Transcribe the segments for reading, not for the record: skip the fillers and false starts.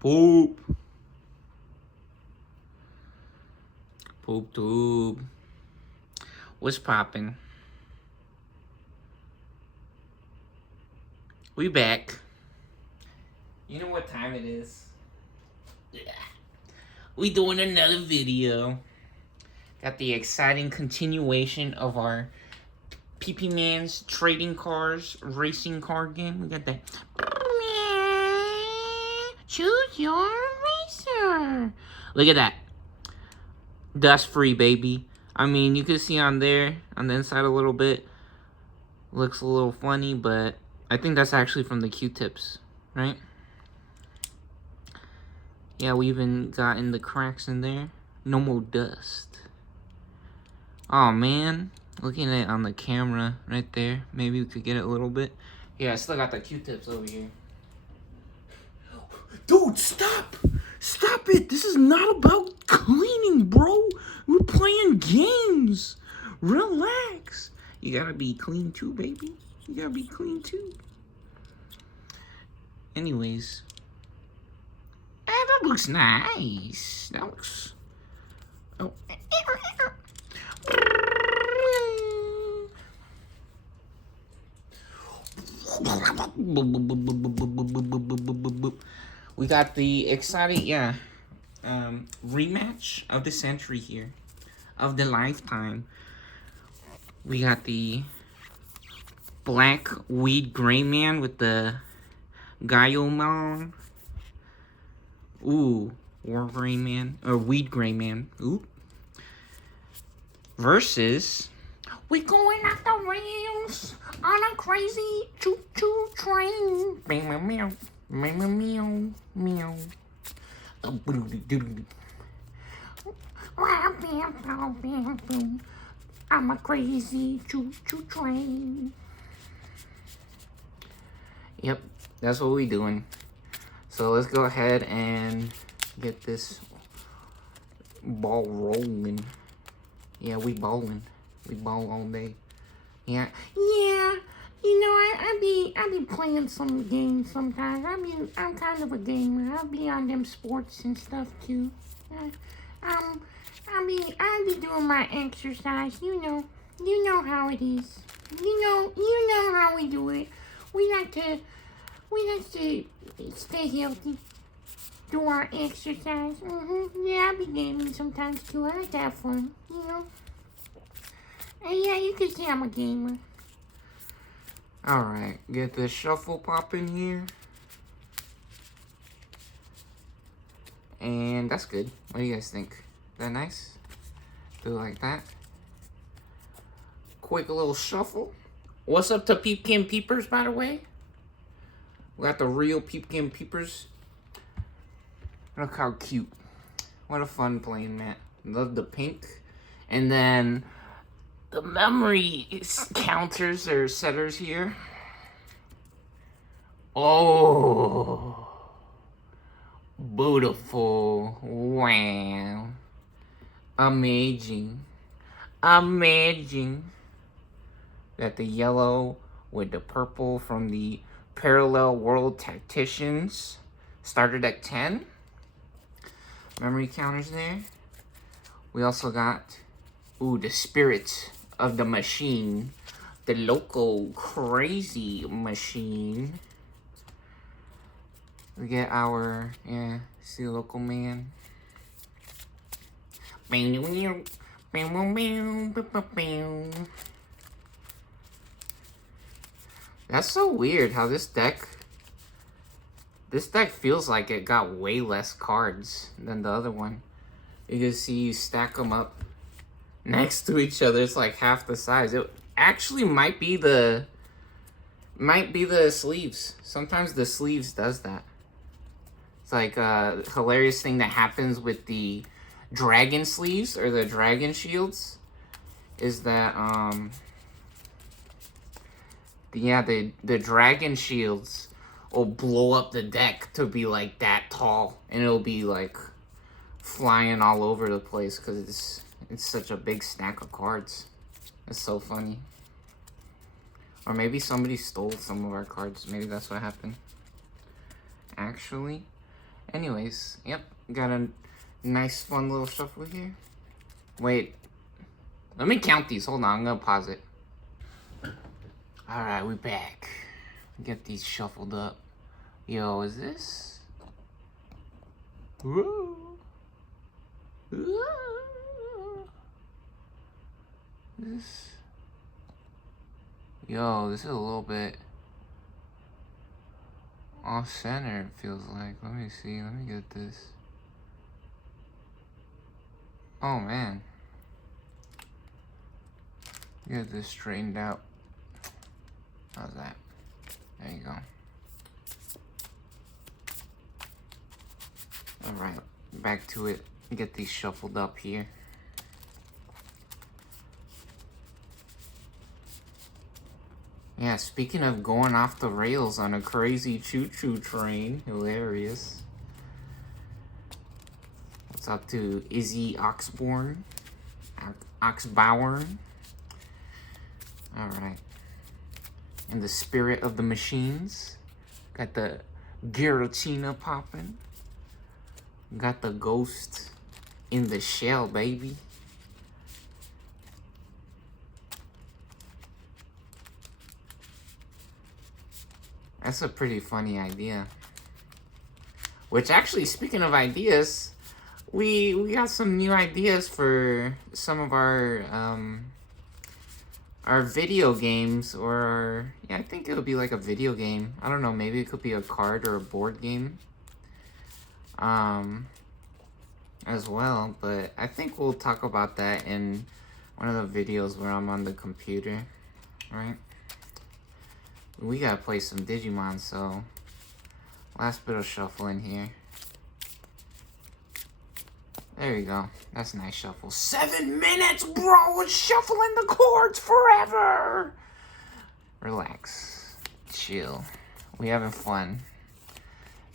Poop. Poop tube. What's poppin'? We back. You know what time it is? We doing another video. Got the exciting continuation of our PP Man's trading cars racing car game. We got that. Choose your racer. Look at that. Dust free, baby. I mean, you can see on there, on the inside a little bit. Looks a little funny, but I think that's actually from the Q-tips, right? Yeah, we even got in the cracks in there. No more dust. Oh, man. Looking at it on the camera right there. Maybe we could get it a little bit. Yeah, I still got the Q-tips over here. Dude, stop! Stop it! This is not about cleaning, bro! We're playing games! Relax! You gotta be clean too, baby. You gotta be clean too. Anyways. That looks nice. That looks... Oh. We got the exciting, rematch of the century here. Of the lifetime. We got the black weed gray man with the gabumon. Ooh, war gray man, or weed gray man. Ooh. Versus, we going off the rails on a crazy choo-choo train. Meow, meow, meow, meow, meow. I'm a crazy choo-choo train. Yep, that's what we doing. So let's go ahead and get this ball rolling. Yeah, we ballin'. We ball all day. Yeah. You know, I be playing some games sometimes. I mean, I'm kind of a gamer. I'll be on them sports and stuff too. I be doing my exercise. You know how it is. You know how we do it. We like to stay healthy. Do our exercise. Yeah, I be gaming sometimes too. I like to have fun, you know. And yeah, you can say I'm a gamer. Alright, get the shuffle popping here. And that's good. What do you guys think? That nice? Do it like that. Quick little shuffle. What's up to Peepkin Peepers, by the way? We got the real Peepkin Peepers. Look how cute. What a fun playing mat. Love the pink. And then the memory counters or setters here. Oh. Beautiful. Wow. Amazing. Amazing. Got the yellow with the purple from the Parallel World Tacticians. Started at 10. Memory counters there. We also got, the spirit of the machine. The local crazy machine. We get our, see the local man. That's so weird how this deck feels like it got way less cards than the other one. You can see you stack them up next to each other. It's like half the size. It actually might be the sleeves. Sometimes the sleeves does that. It's like a hilarious thing that happens with the dragon sleeves or the dragon shields is that the dragon shields will blow up the deck to be like that tall, and it'll be like flying all over the place because it's such a big stack of cards. It's so funny. Or maybe somebody stole some of our cards. Maybe that's what happened. Actually. Anyways, yep. Got a nice, fun little shuffle here. Wait. Let me count these. Hold on. I'm going to pause it. Alright, we're back. Get these shuffled up. Yo, is this? Whoa. This. Yo, this is a little bit off center, it feels like. Let me see. Let me get this. Oh, man. Get this straightened out. How's that? There you go. Alright, back to it. Get these shuffled up here. Yeah, speaking of going off the rails on a crazy choo-choo train, hilarious. What's up to Izzy Oxbourne? Oxbourne? Alright. In the spirit of the machines. Got the Giratina popping. Got the ghost in the shell, baby. That's a pretty funny idea. Which actually, speaking of ideas, we got some new ideas for some of our video games, or yeah, I think it'll be like a video game. I don't know, maybe it could be a card or a board game. As well, but I think we'll talk about that in one of the videos where I'm on the computer, right? We gotta play some Digimon, so last bit of shuffling here. There you go. That's a nice shuffle. 7 minutes, bro! We're shuffling the chords forever! Relax. Chill. We having fun.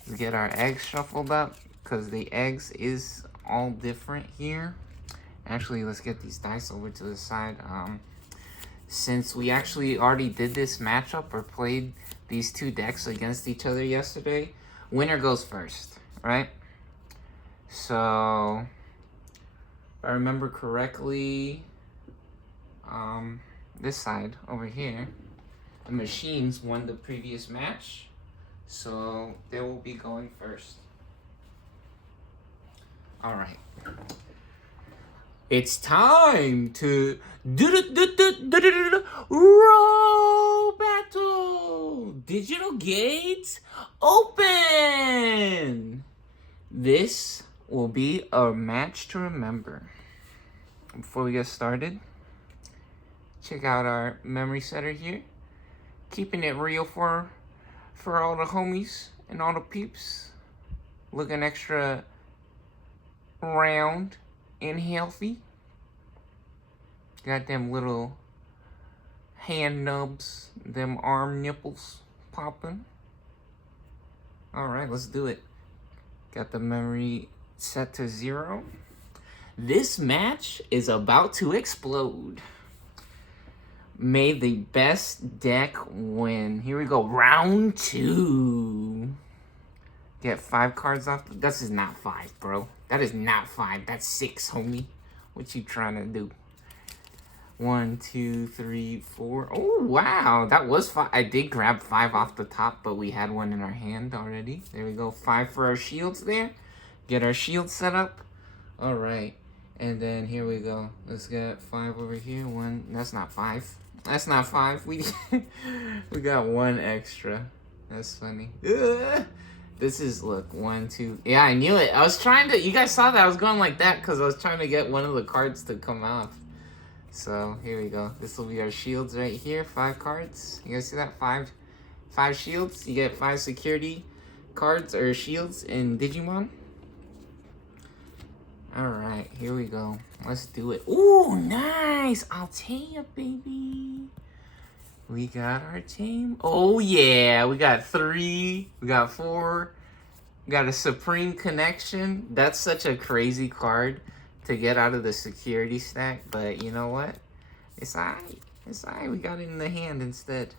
Let's get our eggs shuffled up, because the eggs is all different here. Actually, let's get these dice over to the side. Since we actually already did this matchup or played these two decks against each other yesterday, winner goes first, right? So, if I remember correctly, this side over here, the machines won the previous match, so they will be going first. All right. It's time to roll battle. Digital gates open. This will be a match to remember. Before we get started, check out our memory setter here. Keeping it real for all the homies and all the peeps. Looking extra round and healthy. Got them little hand nubs, them arm nipples popping. Alright, let's do it. Got the memory set to 0. This match is about to explode. May the best deck win. Here we go. Round 2. Get 5 cards off. This is not 5, bro. That is not 5. That's 6, homie. What you trying to do? 1, 2, 3, 4. Oh, wow. That was 5. I did grab 5 off the top, but we had one in our hand already. There we go. 5 for our shields there. Get our shields set up. All right. And then here we go. Let's get 5 over here. 1. That's not 5. That's not 5. We got 1 extra. That's funny. Ugh. This is, look, 1, 2. Yeah, I knew it. I was trying to, you guys saw that. I was going like that because I was trying to get one of the cards to come off. So, here we go. This will be our shields right here. 5 cards. You guys see that? 5 shields. You get 5 security cards or shields in Digimon. Alright, here we go. Let's do it. Ooh, nice! Altea, baby. We got our team. Oh, yeah. We got 3. We got 4. We got a Supreme Connection. That's such a crazy card to get out of the security stack. But you know what? It's alright. It's alright, we got it in the hand instead.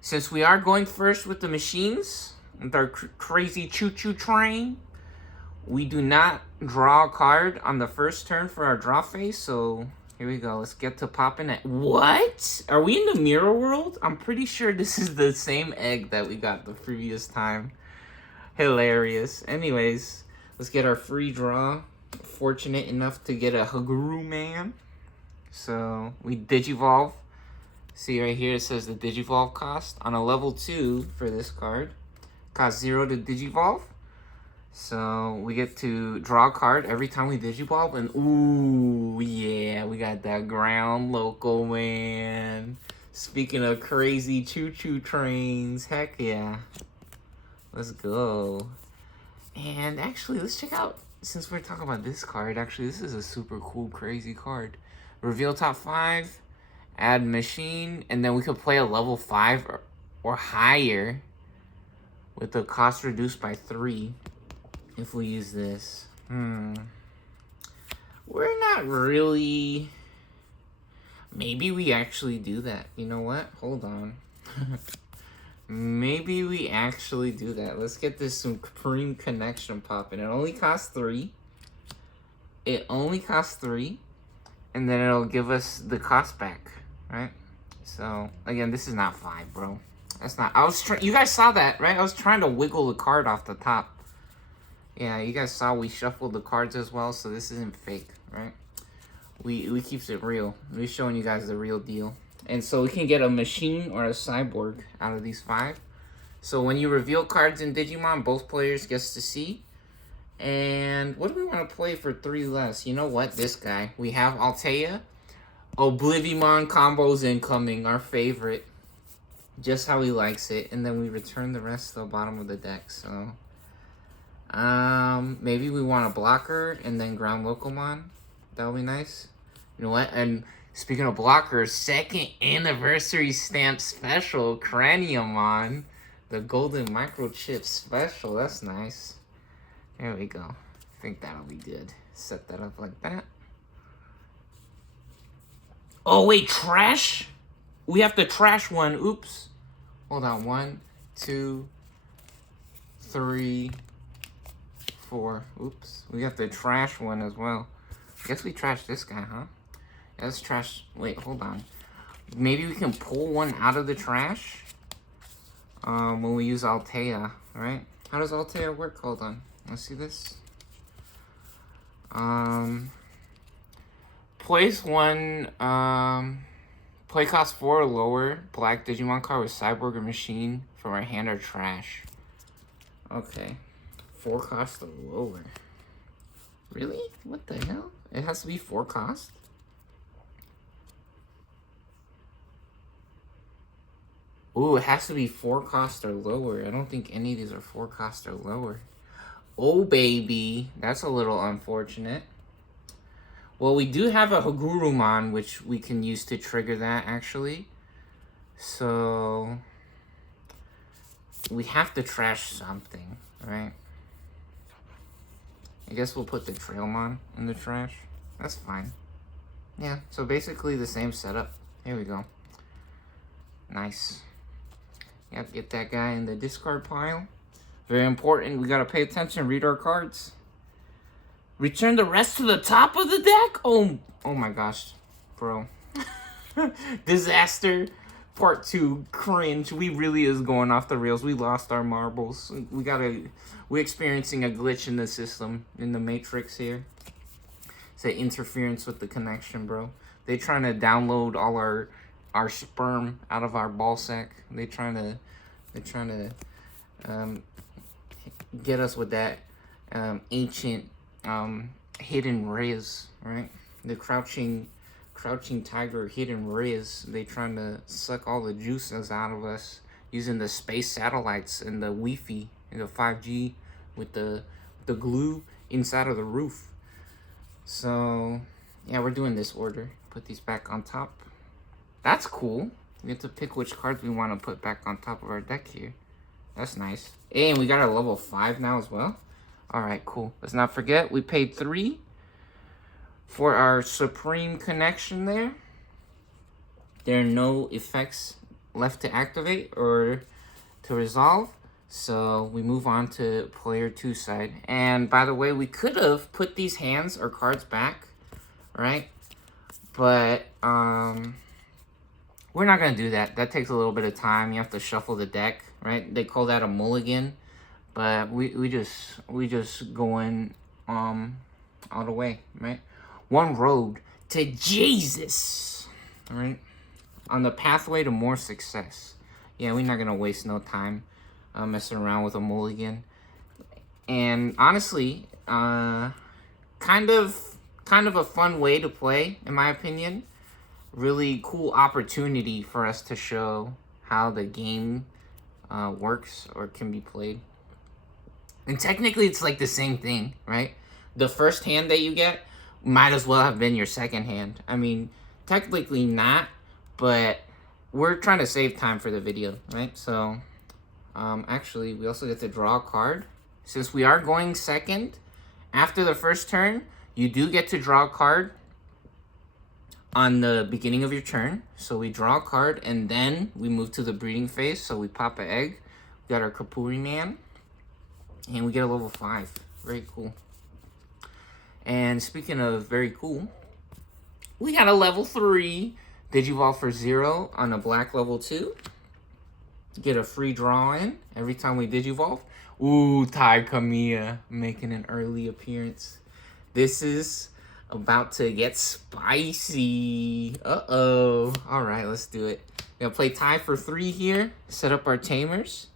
Since we are going first with the machines, with our crazy choo-choo train, we do not draw a card on the first turn for our draw phase, so here we go. Let's get to popping it. What? Are we in the mirror world? I'm pretty sure this is the same egg that we got the previous time. Hilarious. Anyways, let's get our free draw. Fortunate enough to get a Haguru-man. So, we Digivolve. See right here, it says the Digivolve cost. On a level 2 for this card. Cost 0 to Digivolve. So, we get to draw a card every time we Digivolve. And, ooh, yeah, we got that ground locomon. Speaking of crazy choo-choo trains, heck yeah. Let's go. And actually, let's check out, since we're talking about this card, actually, this is a super cool, crazy card. Reveal top 5, add machine, and then we could play a level 5 or higher with the cost reduced by 3 if we use this. We're not really... Maybe we actually do that. You know what? Hold on. Maybe we actually do that. Let's get this Supreme Connection popping. It only costs 3. And then it'll give us the cost back, right? So, again, this is not 5, bro. That's not... You guys saw that, right? I was trying to wiggle the card off the top. Yeah, you guys saw we shuffled the cards as well, so this isn't fake, right? We keeps it real. We're showing you guys the real deal. And so we can get a machine or a cyborg out of these 5. So when you reveal cards in Digimon, both players gets to see. And what do we want to play for 3 less? You know what? This guy. We have Altea. Oblivimon combos incoming. Our favorite. Just how he likes it. And then we return the rest to the bottom of the deck. So maybe we want a blocker and then ground locomon. That would be nice. You know what? And speaking of blockers, 2nd anniversary stamp special, Craniumon. The golden microchip special. That's nice. There we go. I think that'll be good. Set that up like that. Oh, wait, trash? We have to trash one. Oops. Hold on. 1, 2, 3, 4. Oops. We have to trash one as well. I guess we trashed this guy, huh? Let's trash... Wait, hold on. Maybe we can pull one out of the trash when we use Altea, right? How does Altea work? Hold on. Let's see this. Place one... play cost 4 or lower. Black Digimon card with Cyborg or Machine from our hand or trash. Okay. 4 cost or lower. Really? What the hell? It has to be 4 cost? Ooh, it has to be 4 cost or lower. I don't think any of these are 4 cost or lower. Oh, baby. That's a little unfortunate. Well, we do have a Hagurumon, which we can use to trigger that, actually. So, we have to trash something, right? I guess we'll put the Trailmon in the trash. That's fine. Yeah, so basically the same setup. Here we go. Nice. Yep, get that guy in the discard pile. Very important. We gotta pay attention, read our cards. Return the rest to the top of the deck? Oh my gosh, bro. Disaster. Part 2, cringe. We really is going off the rails. We lost our marbles. We're experiencing a glitch in the system, in the matrix here. It's an interference with the connection, bro. They trying to download all our sperm out of our ball sack. They're trying to get us with that ancient hidden rays, right? The crouching tiger hidden rays. They trying to suck all the juices out of us using the space satellites and the Wi-Fi and the 5G with the glue inside of the roof. So yeah, we're doing this order. Put these back on top. That's cool. We have to pick which cards we want to put back on top of our deck here. That's nice. And we got a level 5 now as well. Alright, cool. Let's not forget, we paid 3 For our Supreme Connection there are no effects left to activate or to resolve. So we move on to player 2 side. And by the way, we could have put these hands or cards back, right? But we're not gonna do that. That takes a little bit of time. You have to shuffle the deck, right? They call that a mulligan, but we just going all the way, right? One road to Jesus, all right? On the pathway to more success. Yeah, we're not gonna waste no time messing around with a mulligan. And honestly, kind of a fun way to play, in my opinion. Really cool opportunity for us to show how the game works or can be played. And technically, it's like the same thing, right? The first hand that you get might as well have been your second hand. I mean, technically not, but we're trying to save time for the video, right? So, actually, we also get to draw a card. Since we are going second, after the first turn, you do get to draw a card on the beginning of your turn. So we draw a card, and then we move to the breeding phase. So we pop an egg. We got our Kapuri Man, and we get a level 5. Very cool. And speaking of very cool, we got a level 3 Digivolve for 0 on a black level 2. Get a free draw in every time we Digivolve. Ooh, Tai Kamiya making an early appearance. This is about to get spicy. Uh-oh. All right, let's do it. We're gonna play Tai for 3 here. Set up our tamers.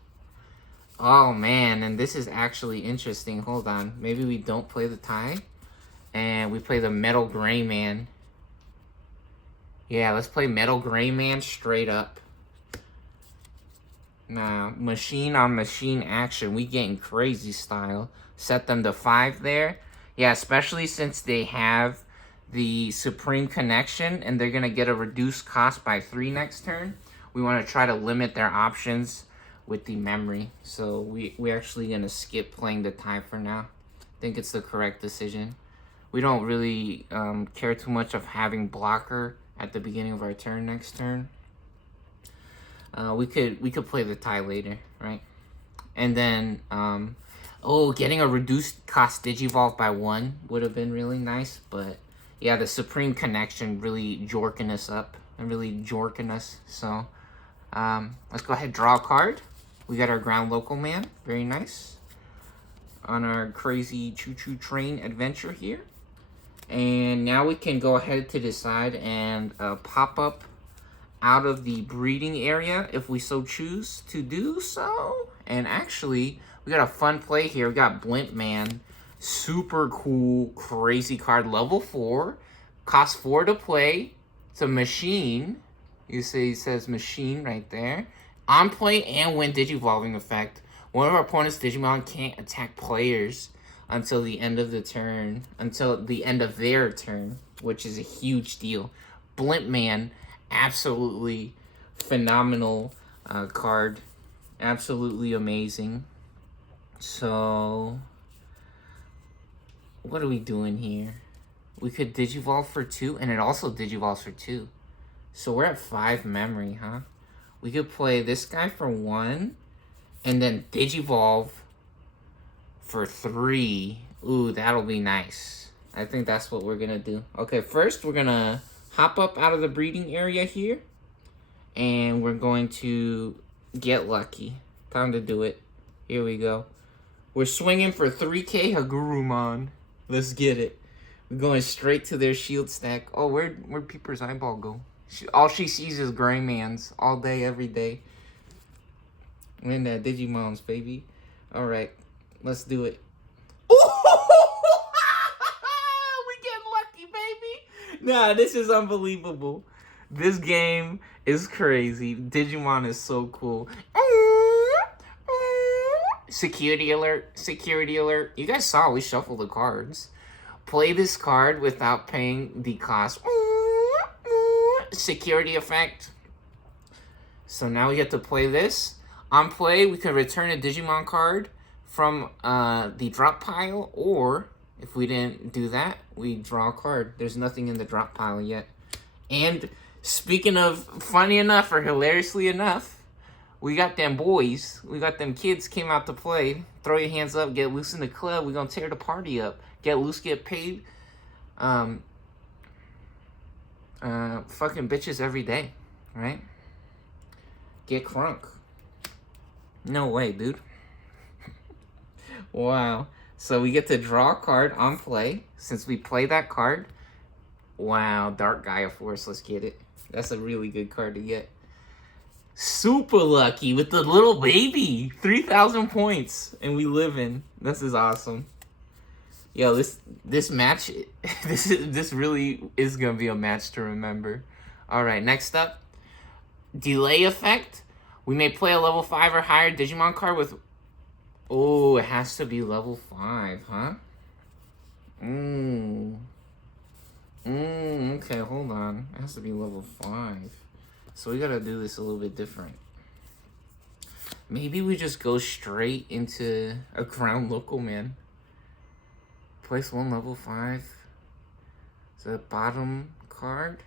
Oh, man, and this is actually interesting. Hold on. Maybe we don't play the Tai, and we play the Metal Gray Man. Yeah, let's play Metal Gray Man straight up. Now, machine on machine action. We getting crazy style. Set them to 5 there. Yeah, especially since they have the Supreme Connection and they're going to get a reduced cost by 3 next turn. We want to try to limit their options with the memory. So we're actually going to skip playing the Tai for now. I think it's the correct decision. We don't really care too much of having blocker at the beginning of our turn next turn. We could play the Tai later, right? And then, getting a reduced cost Digivolve by 1 would have been really nice. But, yeah, the Supreme Connection really jorking us up and really jorking us. So, let's go ahead and draw a card. We got our Ground Locomon. Very nice. On our crazy choo-choo train adventure here. And now we can go ahead to decide and pop up out of the breeding area if we so choose to do so. And actually, we got a fun play here. We got Blimp Man. Super cool, crazy card. Level 4. Cost 4 to play. It's a machine. You see it says machine right there. On play and when Digivolving effect. One of our opponent's Digimon can't attack players until the end of the turn. Until the end of their turn. Which is a huge deal. Blimp Man. Absolutely phenomenal card. Absolutely amazing. So, what are we doing here? We could Digivolve for 2, and it also Digivolves for 2. So we're at 5 memory, huh? We could play this guy for 1, and then Digivolve for 3. Ooh, that'll be nice. I think that's what we're gonna do. Okay, first we're gonna hop up out of the breeding area here, and we're going to get lucky. Time to do it. Here we go. We're swinging for 3k Hagurumon. Let's get it. We're going straight to their shield stack. Oh, where'd Peeper's eyeball go? All she sees is Gray Mans all day, every day. And that Digimons, baby. All right, let's do it. Nah, this is unbelievable. This game is crazy. Digimon is so cool. Security alert. Security alert. You guys saw we shuffled the cards. Play this card without paying the cost. Security effect. So now we get to play this. On play, we can return a Digimon card from the drop pile, or If we didn't do that, we draw a card. There's nothing in the drop pile yet. And speaking of funny enough or hilariously enough, we got them boys. We got them kids came out to play. Throw your hands up, get loose in the club. We gonna tear the party up. Get loose, get paid. Fucking bitches every day, right? Get crunk. No way, dude. Wow. So we get to draw a card on play. Since we play that card. Wow, Dark Gaia Force. Let's get it. That's a really good card to get. Super lucky with the little baby. 3,000 points. And we live in. This is awesome. Yo, this match, this really is going to be a match to remember. Alright, next up. Delay effect. We may play a level 5 or higher Digimon card with... Oh, it has to be level 5, huh? Okay, hold on. It has to be level 5. So we gotta do this a little bit different. Maybe we just go straight into a ground locomon. Place one level 5. The bottom card.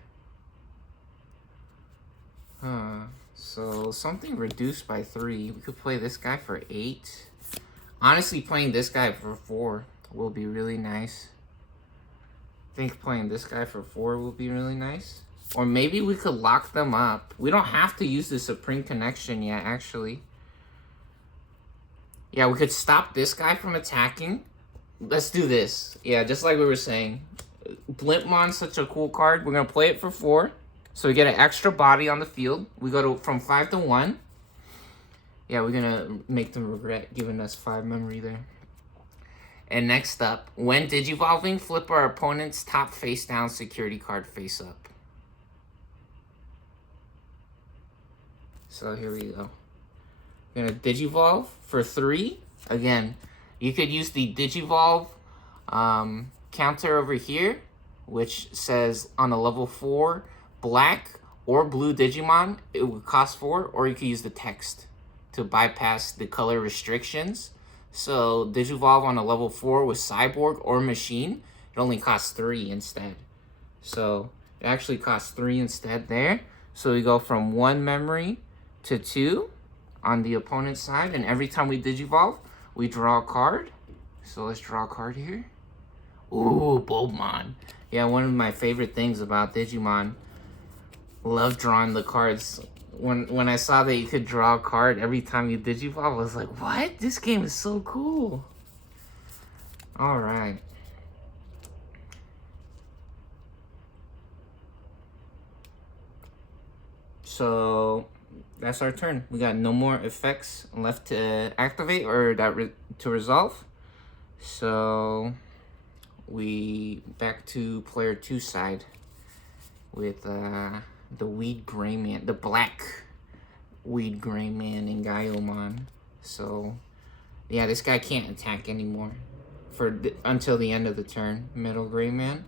So something reduced by 3. We could play this guy for 8. Honestly, playing this guy for 4 will be really nice. I think playing this guy for 4 will be really nice. Or maybe we could lock them up. We don't have to use the Supreme Connection yet, actually. Yeah, we could stop this guy from attacking. Let's do this. Yeah, just like we were saying. Blimpmon's such a cool card. We're going to play it for 4. So we get an extra body on the field. We go from 5 to 1. Yeah, we're going to make them regret giving us 5 memory there. And next up, when digivolving, flip our opponent's top face down security card face up. So here we go. We're going to digivolve for 3. Again, you could use the digivolve counter over here, which says on a level 4, black or blue Digimon, it would cost 4, or you could use the text to bypass the color restrictions. So digivolve on a level 4 with cyborg or machine, it only costs 3 instead. So it actually costs 3 instead there. So we go from 1 memory to 2 on the opponent's side, and every time we digivolve, we draw a card. So let's draw a card here. Ooh, Bulbmon. Yeah, one of my favorite things about Digimon. Love drawing the cards. When I saw that you could draw a card every time you digivolve, I was like, what? This game is so cool. Alright. So that's our turn. We got no more effects left to activate or to resolve. So we back to player 2 side with the weed gray man, the black weed gray man and Gaiomon. So yeah, this guy can't attack anymore until the end of the turn, metal gray man.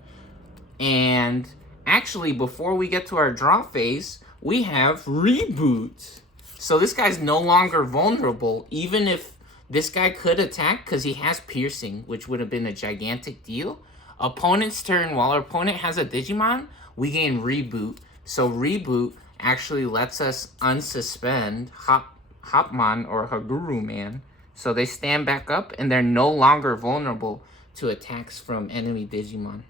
And actually, before we get to our draw phase, we have reboot. So this guy's no longer vulnerable, even if this guy could attack because he has piercing, which would have been a gigantic deal. Opponent's turn, while our opponent has a Digimon, we gain reboot. So reboot actually lets us unsuspend Hopmon or Haguruman. So they stand back up and they're no longer vulnerable to attacks from enemy Digimon.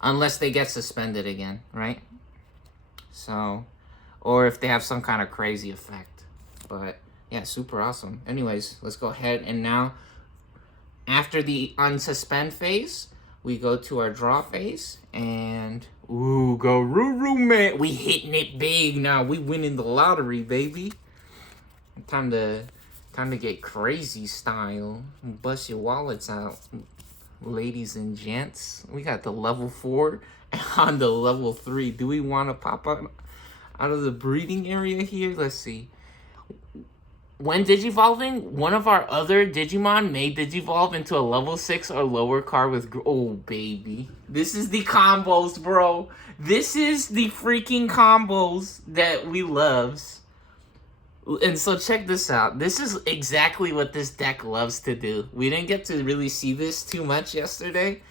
Unless they get suspended again, right? So, or if they have some kind of crazy effect. But yeah, super awesome. Anyways, let's go ahead and now, after the unsuspend phase, we go to our draw phase, and ooh, Garuru man, we hitting it big now. We winning the lottery, baby. Time to get crazy style. Bust your wallets out, ladies and gents. We got the level 4 on the level 3. Do we want to pop up out of the breeding area here? Let's see. When digivolving, one of our other Digimon may digivolve into a level 6 or lower card with... Oh, baby. This is the combos, bro. This is the freaking combos that we loves. And so check this out. This is exactly what this deck loves to do. We didn't get to really see this too much yesterday.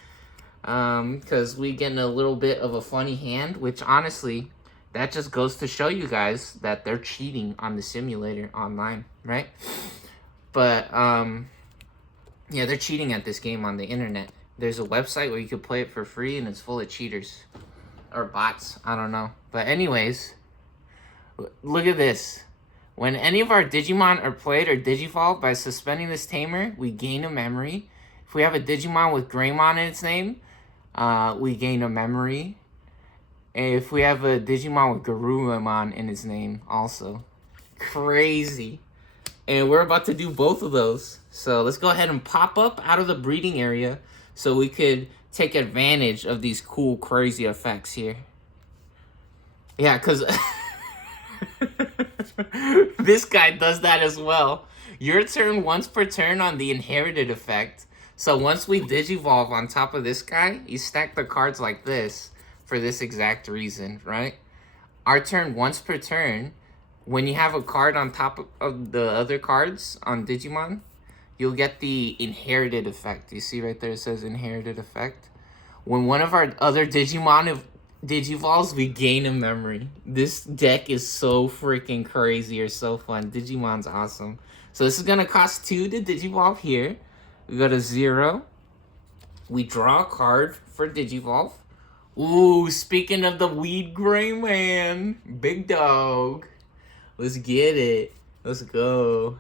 Because we getting a little bit of a funny hand, which honestly, that just goes to show you guys that they're cheating on the simulator online, right? But, yeah, they're cheating at this game on the internet. There's a website where you can play it for free, and it's full of cheaters. Or bots, I don't know. But anyways, look at this. When any of our Digimon are played or Digivolved by suspending this tamer, we gain a memory. If we have a Digimon with Greymon in its name, we gain a memory. And if we have a Digimon with Garurumon in its name, also. Crazy. And we're about to do both of those. So let's go ahead and pop up out of the breeding area so we could take advantage of these cool, crazy effects here. Yeah, because this guy does that as well. Your turn once per turn on the inherited effect. So once we Digivolve on top of this guy, you stack the cards like this for this exact reason, right? Our turn once per turn, when you have a card on top of the other cards on Digimon, you'll get the inherited effect. You see right there it says inherited effect. When one of our other Digimon Digivolves, we gain a memory. This deck is so freaking crazy or so fun. Digimon's awesome. So this is going to cost 2 to Digivolve here. We go to 0. We draw a card for Digivolve. Ooh, speaking of the Weed Gray Man. Big dog. Let's get it. Let's go.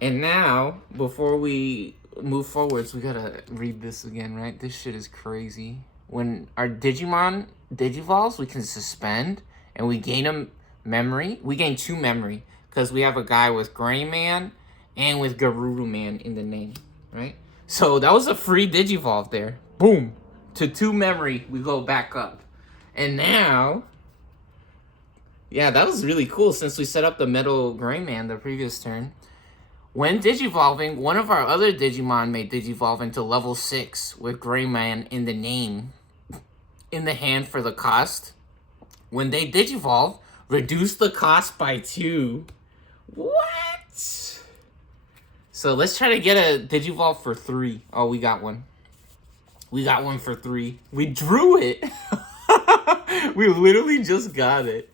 And now, before we move forwards, we gotta read this again, right? This shit is crazy. When our Digimon Digivolves, we can suspend, and we gain a memory. We gain 2 memory, because we have a guy with Gray Man and with Garurumon in the name, right? So that was a free Digivolve there. Boom. To 2 memory, we go back up. And now, yeah, that was really cool since we set up the Metal Gray Man the previous turn. When Digivolving, one of our other Digimon may Digivolve into level 6 with Greymon in the name, in the hand for the cost. When they Digivolve, reduce the cost by 2. What? So let's try to get a Digivolve for 3. Oh, we got one. We got one for 3. We drew it. We literally just got it.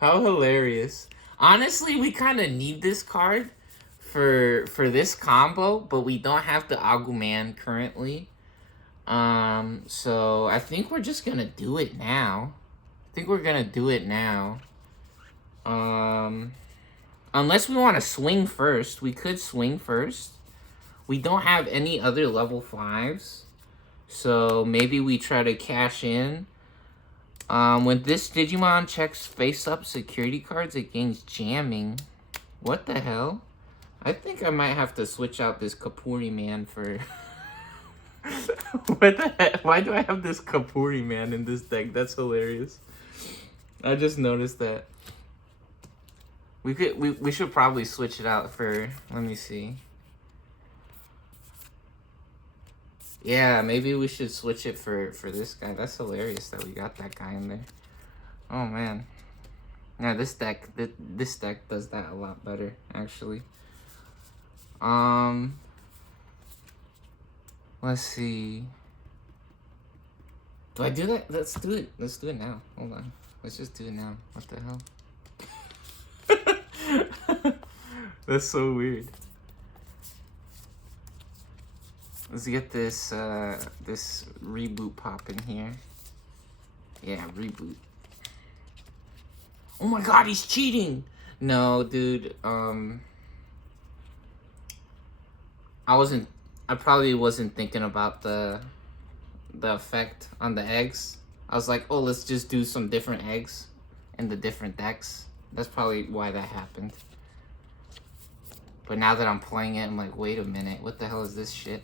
How hilarious. Honestly, we kind of need this card for this combo, but we don't have the Agumon currently. So I think we're just gonna do it now. Unless we want to swing first. We could swing first. We don't have any other level 5s. So maybe we try to cash in. When this Digimon checks face-up security cards, it gains jamming. What the hell? I think I might have to switch out this Kapuri Man for... What the heck? Why do I have this Kapuri Man in this deck? That's hilarious. I just noticed that. We should probably switch it out for... Let me see. Yeah, maybe we should switch it for this guy. That's hilarious that we got that guy in there. Oh, man. Yeah, this deck does that a lot better, actually. Let's see. Do I do that? Let's do it. Let's do it now. Hold on. Let's just do it now. What the hell? That's so weird. Let's get this this reboot popping here. Yeah, reboot. Oh my god, he's cheating! No, dude, I probably wasn't thinking about the effect on the eggs. I was like, oh, let's just do some different eggs in the different decks. That's probably why that happened. But now that I'm playing it, I'm like, wait a minute, what the hell is this shit?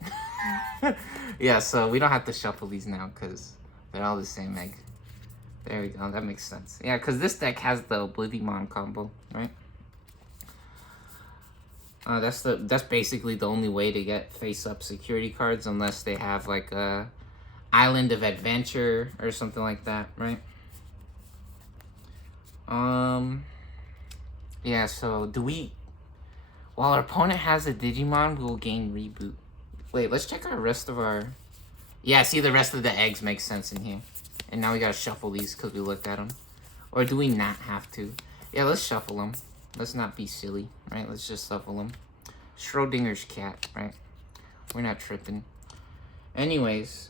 Yeah, so we don't have to shuffle these now because they're all the same egg. There we go, that makes sense. Yeah, because this deck has the Oblivimon combo, right? That's basically the only way to get face-up security cards, unless they have like a Island of Adventure or something like that, right? Yeah, so do we... While our opponent has a Digimon, we will gain reboot. Wait, let's check our rest of our... Yeah, see, the rest of the eggs make sense in here. And now we gotta shuffle these because we looked at them. Or do we not have to? Yeah, let's shuffle them. Let's not be silly, right? Let's just shuffle them. Schrodinger's cat, right? We're not tripping. Anyways,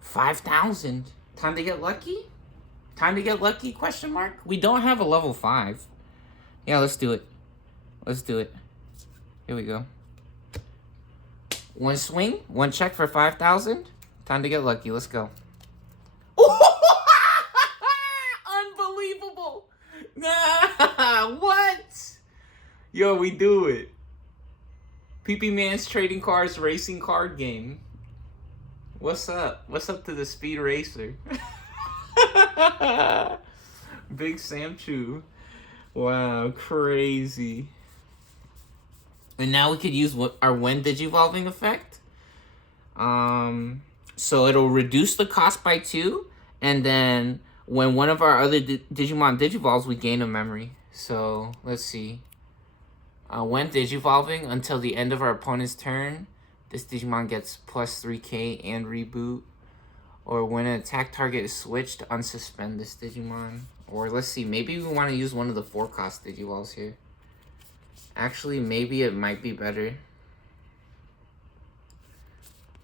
5,000. Time to get lucky? Time to get lucky, question mark? We don't have a level 5. Yeah, let's do it. Let's do it. Here we go. One swing, one check for 5,000. Time to get lucky. Let's go. Unbelievable. Nah, what? Yo, we do it. PP Man's Trading Cards Racing Card Game. What's up? What's up to the Speed Racer? Big Sam Choo. Wow, crazy. And now we could use our when digivolving effect. So it'll reduce the cost by 2, and then when one of our other Digimon digivolves, we gain a memory. So let's see. When digivolving until the end of our opponent's turn, this Digimon gets plus 3k and reboot. Or when an attack target is switched, unsuspend this Digimon. Or let's see, maybe we want to use one of the 4-cost digivolves here. Actually, maybe it might be better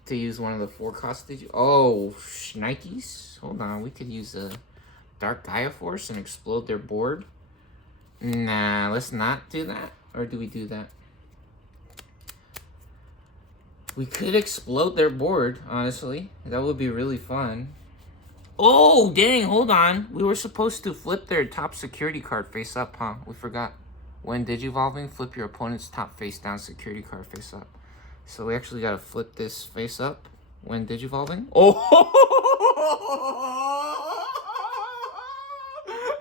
to use one of the 4-cost digivolves. Oh, Nikes. Hold on, we could use a Dark Gaia Force and explode their board. Nah, let's not do that. Or do we do that? We could explode their board, honestly. That would be really fun. Oh, dang, hold on. We were supposed to flip their top security card face up, huh? We forgot. When digivolving, flip your opponent's top face down security card face up. So we actually gotta flip this face up when digivolving. Oh!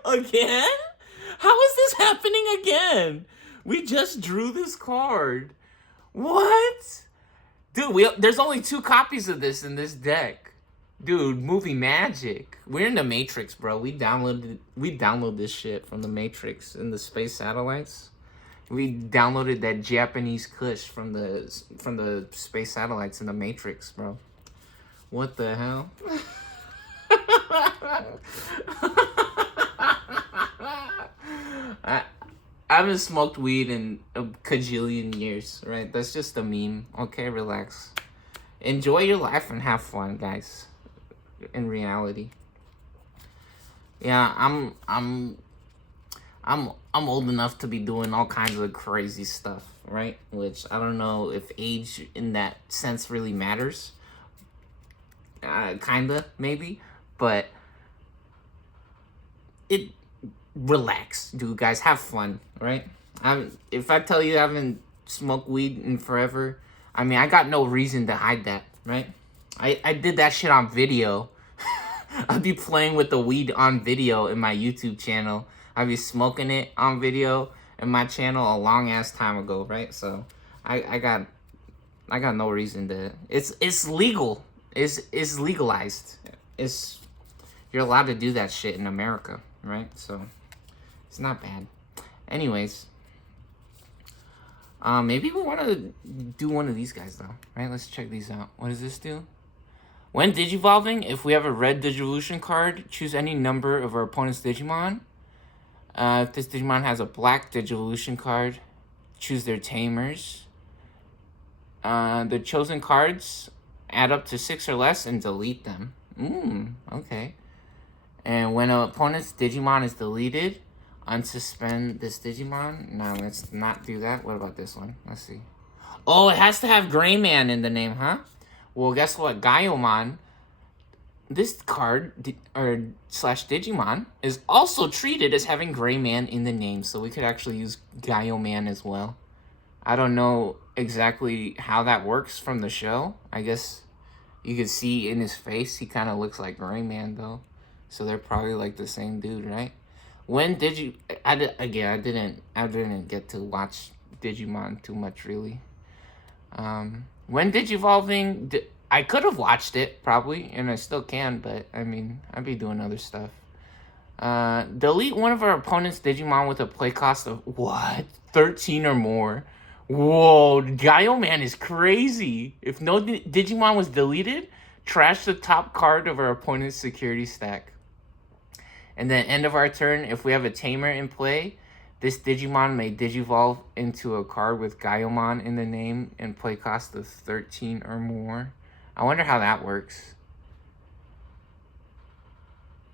Again? How is this happening again? We just drew this card. What? Dude, there's only 2 copies of this in this deck. Dude, movie magic. We're in the Matrix, bro. We download this shit from the Matrix and the space satellites. We downloaded that Japanese kush from the space satellites in the Matrix, bro. What the hell? I haven't smoked weed in a kajillion years, right? That's just a meme. Okay, relax. Enjoy your life and have fun, guys. In reality. Yeah, I'm old enough to be doing all kinds of crazy stuff, right? Which I don't know if age in that sense really matters. Kinda, maybe. But relax, dude, guys, have fun, right? If I tell you I haven't smoked weed in forever, I mean, I got no reason to hide that, right? I did that shit on video. I'd be playing with the weed on video in my YouTube channel. I'd be smoking it on video in my channel a long ass time ago, right? So I got no reason to. It's legal. It's legalized. You're allowed to do that shit in America, right? So it's not bad. Anyways, maybe we want to do one of these guys though, right? Let's check these out. What does this do? When digivolving, if we have a red Digivolution card, choose any number of our opponent's Digimon. If this Digimon has a black Digivolution card, choose their tamers. The chosen cards, add up to 6 or less and delete them. Okay. And when an opponent's Digimon is deleted, unsuspend this Digimon. No, let's not do that. What about this one? Let's see. Oh, it has to have Greyman in the name, huh? Well, guess what? Gabumon, this card, slash Digimon, is also treated as having Greyman in the name. So we could actually use Gabumon as well. I don't know exactly how that works from the show. I guess you could see in his face, he kind of looks like Greyman, though. So they're probably like the same dude, right? When did you... I didn't get to watch Digimon too much, really. When Digivolving... I could have watched it, probably, and I still can, but, I mean, I'd be doing other stuff. Delete one of our opponent's Digimon with a play cost of what? 13 or more. Whoa, Gabumon is crazy. If no Digimon was deleted, trash the top card of our opponent's security stack. And then end of our turn, if we have a tamer in play, this Digimon may digivolve into a card with Gabumon in the name and play cost of 13 or more. I wonder how that works.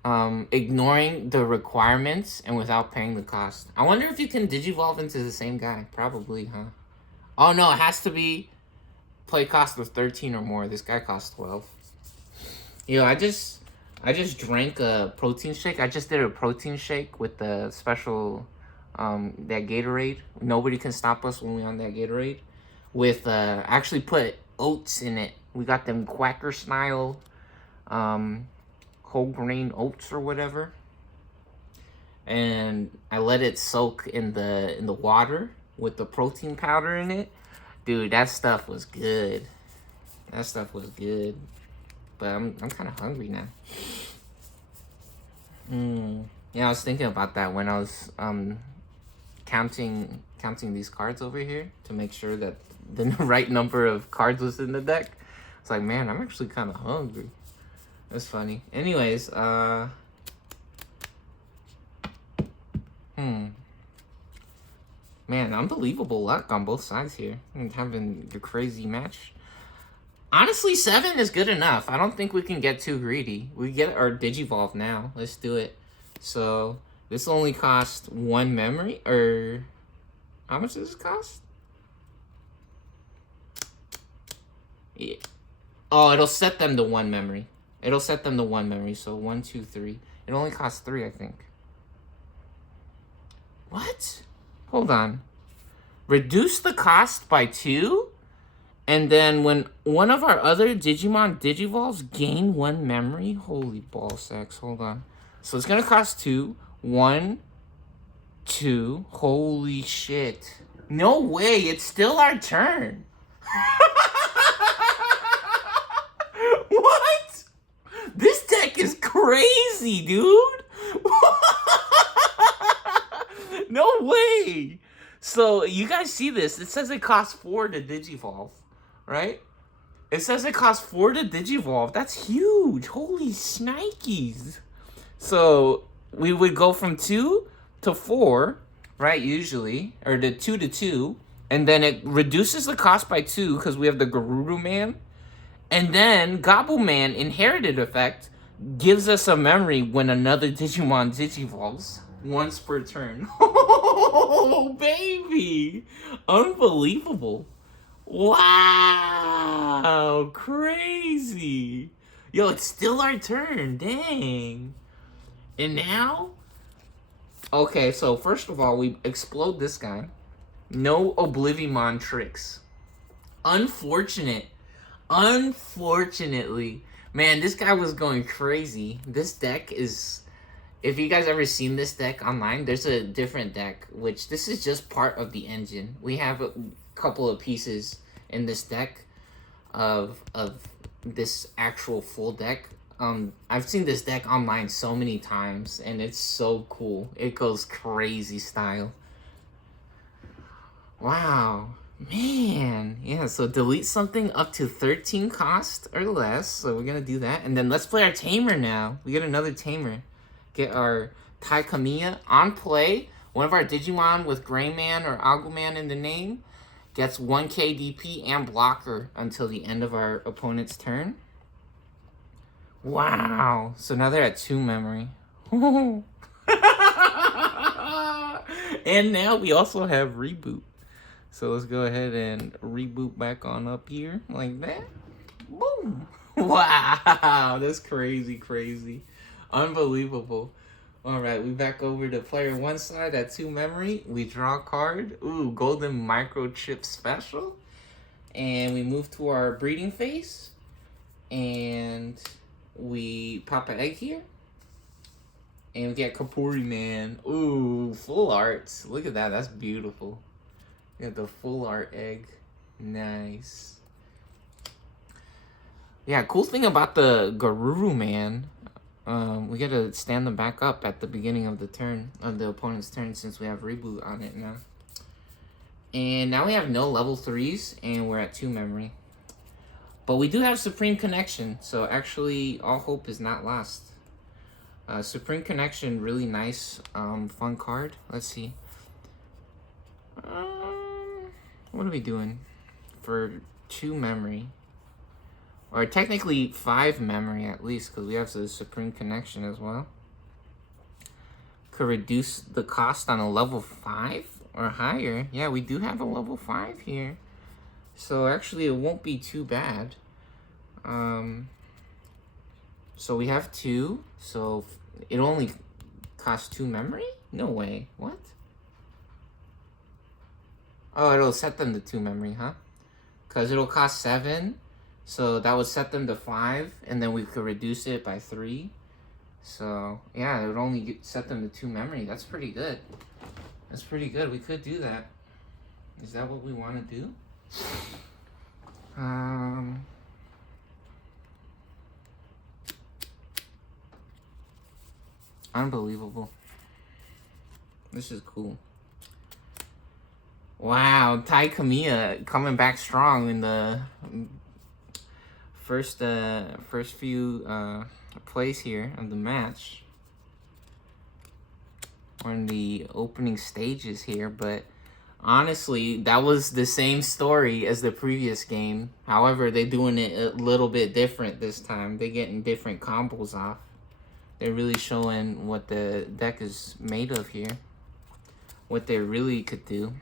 Ignoring the requirements and without paying the cost. I wonder if you can digivolve into the same guy. Probably, huh? Oh no, it has to be play cost of 13 or more. This guy costs 12. Yo, I just drank a protein shake. I just did a protein shake with the special that Gatorade. Nobody can stop us when we on that Gatorade. With actually put oats in it. We got them Quacker style whole grain oats or whatever. And I let it soak in the water with the protein powder in it. Dude, that stuff was good. That stuff was good. But I'm kind of hungry now. Yeah, I was thinking about that when I was counting these cards over here to make sure that the right number of cards was in the deck. It's like, man, I'm actually kind of hungry. That's funny. Anyways, Man, unbelievable luck on both sides here. I'm having a crazy match. Honestly, 7 is good enough. I don't think we can get too greedy. We get our Digivolve now. Let's do it. So, this only costs 1 memory, or... How much does this cost? Yeah. Oh, it'll set them to 1 memory. It'll set them to 1 memory, so 1, 2, 3. It only costs 3, I think. What? Hold on. Reduce the cost by 2? And then when one of our other Digimon Digivolves gain 1 memory? Holy ball sacks. Hold on. So it's going to cost 2. 1, 2. Holy shit. No way. It's still our turn. What? This deck is crazy, dude. No way. So you guys see this. It says it costs 4 to Digivolve. Right? It says it costs 4 to Digivolve. That's huge. Holy shnikes. So we would go from 2 to 4, right, usually. Or the 2 to 2. And then it reduces the cost by 2 because we have the Garuru-man. And then Gabumon inherited effect gives us a memory when another Digimon Digivolves. Once per turn. Oh, baby. Unbelievable. Wow, crazy. Yo, it's still our turn. Dang. And now? Okay, so first of all, we explode this guy. No Oblivimon tricks. Unfortunately. Man, this guy was going crazy. This deck is... If you guys ever seen this deck online, there's a different deck, which this is just part of the engine. We have a couple of pieces in this deck of this actual full deck. I've seen this deck online so many times, and it's so cool. It goes crazy style. Wow. Man. Yeah, so delete something up to 13 cost or less. So we're going to do that. And then let's play our Tamer now. We get another Tamer. Get our Taikamiya on play. One of our Digimon with Grayman or Agumon in the name gets 1 KDP and blocker until the end of our opponent's turn. Wow. So now they're at 2 memory. And now we also have reboot. So let's go ahead and reboot back on up here like that. Boom. Wow. That's crazy, crazy. Unbelievable. Alright, we back over to player 1 side at 2 memory. We draw a card. Ooh, golden microchip special. And we move to our breeding phase. And we pop an egg here. And we get Kapuri-man. Ooh, full art. Look at that. That's beautiful. We got the full art egg. Nice. Yeah, cool thing about the Garuru-man. We gotta stand them back up at the beginning of the turn, of the opponent's turn, since we have reboot on it now. And now we have no level 3s, and we're at 2 memory. But we do have Supreme Connection, so actually all hope is not lost. Supreme Connection, really nice, fun card. Let's see. What are we doing for 2 memory? Or technically 5 memory at least, because we have the Supreme Connection as well. Could reduce the cost on a level 5 or higher. Yeah, we do have a level 5 here. So actually it won't be too bad. So we have 2. So it only costs 2 memory? No way. What? Oh, it'll set them to 2 memory, huh? Because it'll cost 7. So that would set them to 5. And then we could reduce it by 3. So yeah, it would only set them to 2 memory. That's pretty good. That's pretty good. We could do that. Is that what we want to do? Unbelievable. This is cool. Wow, Tai Kamiya coming back strong in the first few plays here of the match. We're in the opening stages here, but honestly, that was the same story as the previous game. However, they're doing it a little bit different this time. They're getting different combos off. They're really showing what the deck is made of here. What they really could do.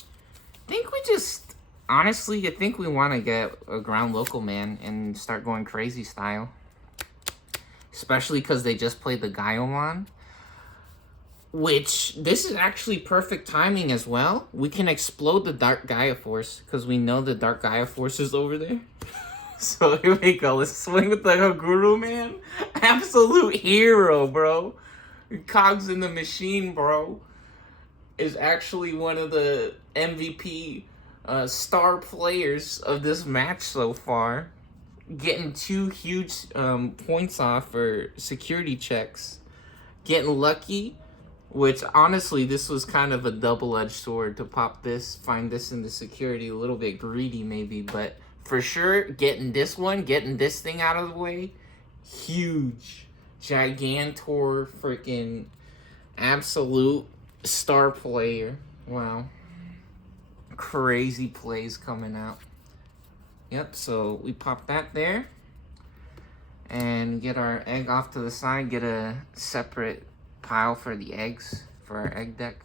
I think we just, honestly, I think we want to get a ground locomon and start going crazy style. Especially because they just played the gabumon. Which, this is actually perfect timing as well. We can explode the Dark Gaia Force, because we know the Dark Gaia Force is over there. So here we go. Let's swing with the Guru, man. Absolute hero, bro. Cogs in the machine, bro. Is actually one of the MVP star players of this match so far. Getting 2 huge points off for security checks. Getting lucky. Which, honestly, this was kind of a double-edged sword to pop this, find this in the security. A little bit greedy, maybe. But for sure, getting this one, getting this thing out of the way, huge. Gigantor, freaking absolute star player. Wow. Crazy plays coming out. Yep, so we pop that there. And get our egg off to the side. Get a separate pile for the eggs, for our egg deck.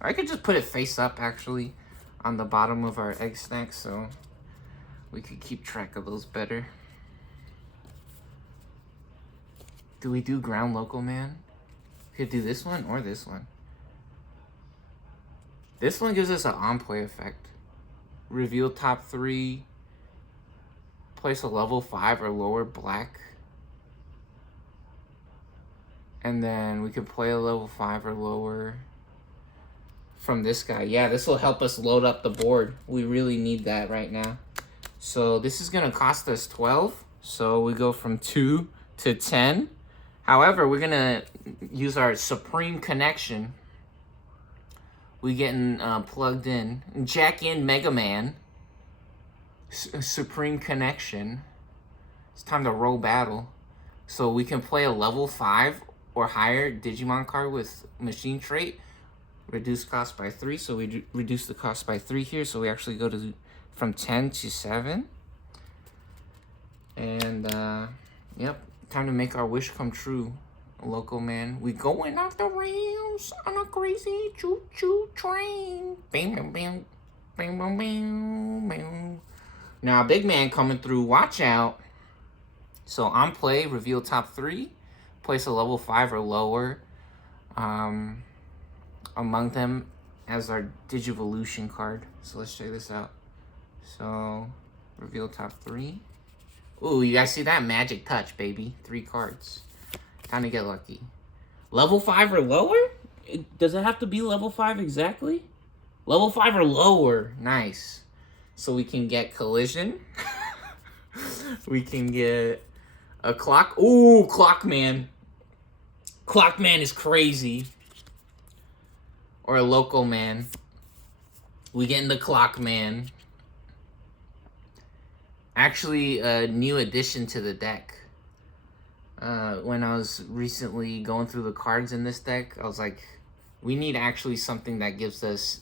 Or I could just put it face up, actually, on the bottom of our egg stack, so we could keep track of those better. Do we do ground locomon? We could do this one or this one. This one gives us an on-play effect. Reveal top 3. Place a level 5 or lower black. And then we could play a level 5 or lower from this guy. Yeah, this will help us load up the board. We really need that right now. So this is going to cost us 12. So we go from 2 to 10. However, we're going to use our Supreme Connection. We getting plugged in. Jack in Mega Man. Supreme Connection. It's time to roll battle. So we can play a level 5 or higher Digimon card with machine trait. Reduce cost by 3. So we reduce the cost by 3 here. So we actually go to from 10 to 7. And yep, time to make our wish come true. Locomon, we going off the rails on a crazy choo-choo train. Bam, bam, bam, bam, bam, bam, bam. Now, big man coming through. Watch out. So on play, reveal top 3. Place a level 5 or lower among them as our Digivolution card. So let's check this out. So reveal top 3. Ooh, you guys see that? Magic touch, baby. 3 cards. Time to get lucky. Level 5 or lower? Does it have to be level 5 exactly? Level 5 or lower. Nice. So we can get Collision. We can get A clock. Ooh, Clockman. Clockman is crazy. Or a locomon. We getting the Clockman. Actually, a new addition to the deck. When I was recently going through the cards in this deck, I was like, we need actually something that gives us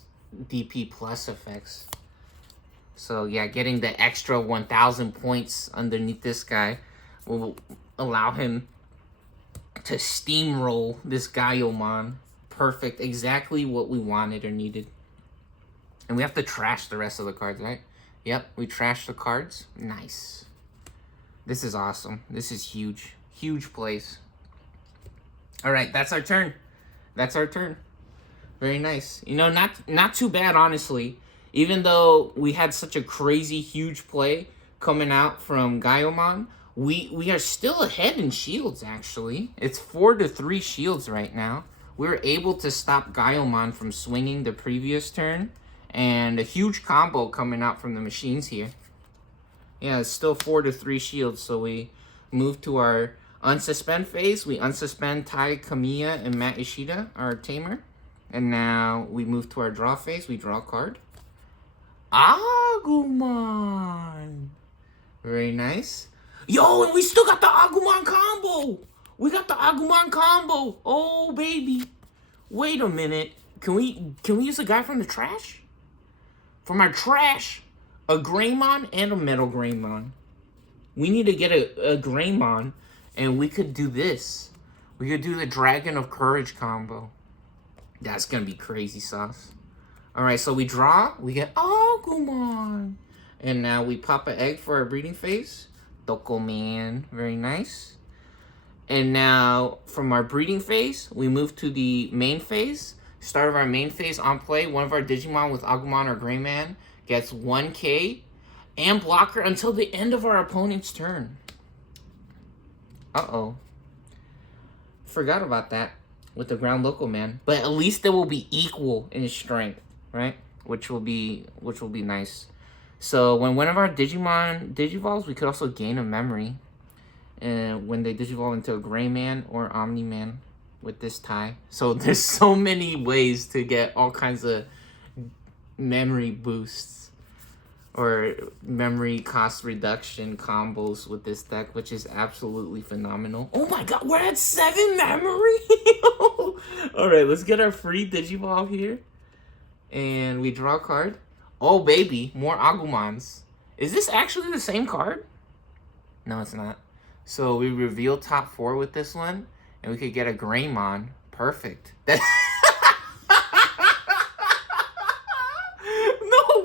DP plus effects. So yeah, getting the extra 1,000 points underneath this guy will allow him to steamroll this gabumon. Perfect, exactly what we wanted or needed. And we have to trash the rest of the cards, right? Yep, we trashed the cards. Nice. This is awesome. This is huge. Huge plays. Alright, that's our turn. That's our turn. Very nice. You know, not too bad, honestly. Even though we had such a crazy, huge play coming out from Gabumon, we are still ahead in shields, actually. It's 4-3 shields right now. We were able to stop Gabumon from swinging the previous turn. And a huge combo coming out from the machines here. Yeah, it's still 4-3 shields, so we move to our unsuspend phase. We unsuspend Tai Kamiya and Matt Ishida, our tamer. And now we move to our draw phase. We draw a card. Agumon! Very nice. Yo, and we still got the Agumon combo! We got the Agumon combo! Oh, baby. Wait a minute. Can we use a guy from the trash? From our trash, a Greymon and a Metal Greymon. We need to get a Greymon, and we could do this. We could do the Dragon of Courage combo. That's going to be crazy sauce. Alright, so we draw. We get Agumon. And now we pop an egg for our breeding phase. Locomon. Very nice. And now, from our breeding phase, we move to the main phase. Start of our main phase on play. One of our Digimon with Agumon or Greymon gets 1k and blocker until the end of our opponent's turn. Uh-oh. Forgot about that with the ground locomon. But at least they will be equal in strength, right? Which will be nice. So when one of our Digimon digivolves, we could also gain a memory. And when they digivolve into a Greymon or Omni-Man with this tie. So there's so many ways to get all kinds of memory boosts or memory cost reduction combos with this deck, which is absolutely phenomenal. Oh my god, we're at 7 memory! Alright, let's get our free Digivolve here. And we draw a card. Oh baby, more Agumons. Is this actually the same card? No, it's not. So we reveal top 4 with this one. And we could get a Greymon. Perfect. No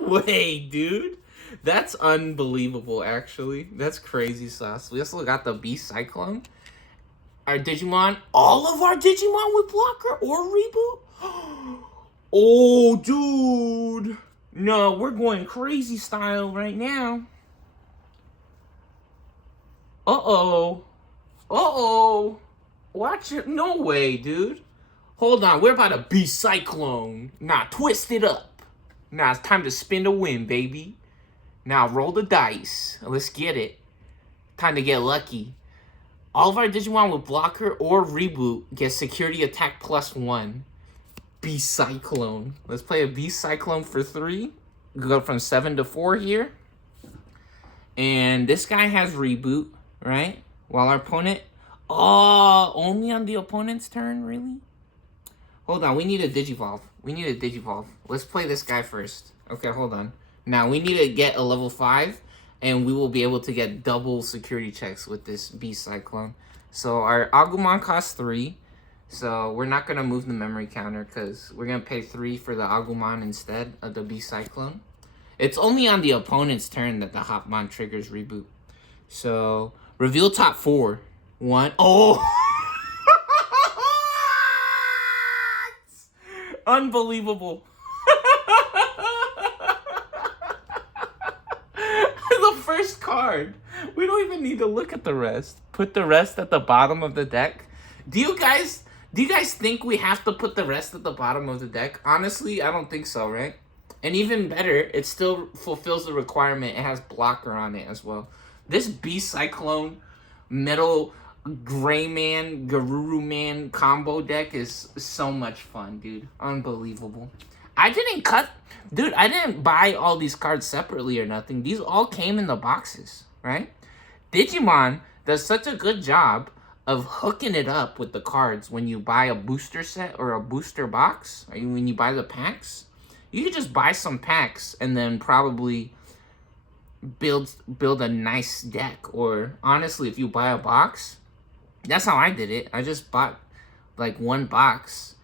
way, dude. That's unbelievable, actually. That's crazy sauce. We also got the Beast Cyclone. Our Digimon. All of our Digimon with blocker or reboot? Oh, dude. No, we're going crazy style right now. Uh-oh. Uh-oh. Watch it. No way, dude. Hold on. We're about to be Cyclone. Now, twist it up. Now, it's time to spin the win, baby. Now, roll the dice. Let's get it. Time to get lucky. All of our Digimon with blocker or reboot get security attack +1. Beast Cyclone. Let's play a Beast Cyclone for 3. We go from 7 to 4 here. And this guy has reboot, right? While our opponent... Oh, only on the opponent's turn, really? Hold on, we need a Digivolve. We need a Digivolve. Let's play this guy first. Okay, hold on. Now, we need to get a level 5, and we will be able to get double security checks with this Beast Cyclone. So, our Agumon costs 3. So, we're not going to move the memory counter, because we're going to pay 3 for the Agumon instead of the Beast Cyclone. It's only on the opponent's turn that the Hopmon triggers reboot. So, reveal top 4. 1. Oh! Unbelievable. The first card. We don't even need to look at the rest. Put the rest at the bottom of the deck. Do you guys think we have to put the rest at the bottom of the deck? Honestly, I don't think so, right? And even better, it still fulfills the requirement. It has blocker on it as well. This Beast Cyclone Metal Gray Man, Garuru Man combo deck is so much fun, dude. Unbelievable. I didn't buy all these cards separately or nothing. These all came in the boxes, right? Digimon does such a good job of hooking it up with the cards when you buy a booster set or a booster box, or when you buy the packs. You can just buy some packs and then probably build a nice deck. Or honestly, if you buy a box, that's how I did it. I just bought like one box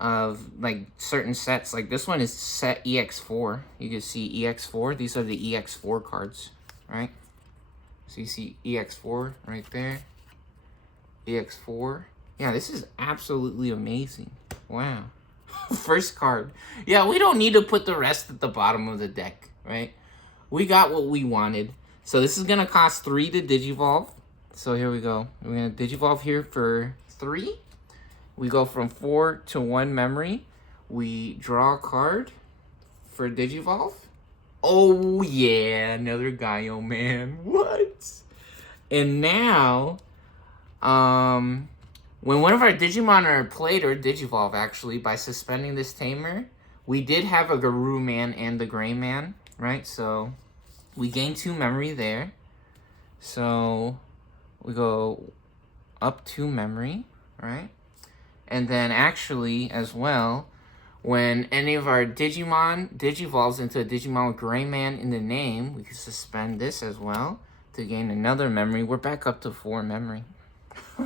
of like certain sets. Like this one is set EX4. You can see EX4. These are the EX4 cards, right? So you see EX4 right there. EX4. Yeah, this is absolutely amazing. Wow. First card. Yeah, we don't need to put the rest at the bottom of the deck, right? We got what we wanted. So this is going to cost 3 to digivolve. So here we go. We're going to digivolve here for 3. We go from 4 to 1 memory. We draw a card for digivolve. Oh yeah, another Gabumon. What? And now, when one of our Digimon are played or digivolve, actually, by suspending this tamer, we did have a Garuru Man and the Gray Man, right? So we gain 2 memory there. So we go up 2 memory, right? And then actually, as well, when any of our Digimon digivolves into a Digimon with Gray Man in the name, we can suspend this as well to gain another memory. We're back up to 4 memory.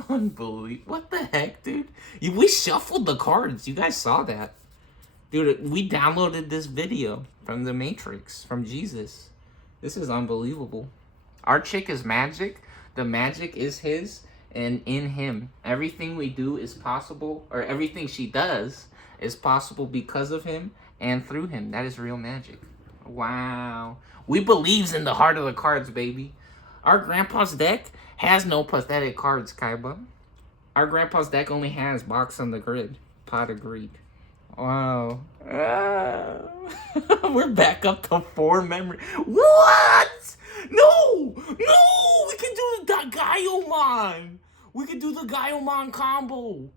Unbelievable. What the heck, dude? We shuffled the cards. You guys saw that. Dude, we downloaded this video from the Matrix, from Jesus. This is unbelievable. Our chick is magic. The magic is his and in him. Everything we do is possible, or everything she does is possible because of him and through him. That is real magic. Wow. We believes in the heart of the cards, baby. Our grandpa's deck has no pathetic cards, Kaiba. Our grandpa's deck only has Box on the Grid. Pot of Greed. Wow. We're back up to 4 memory. What? No! No! We can do the Gabumon! We can do the Gabumon combo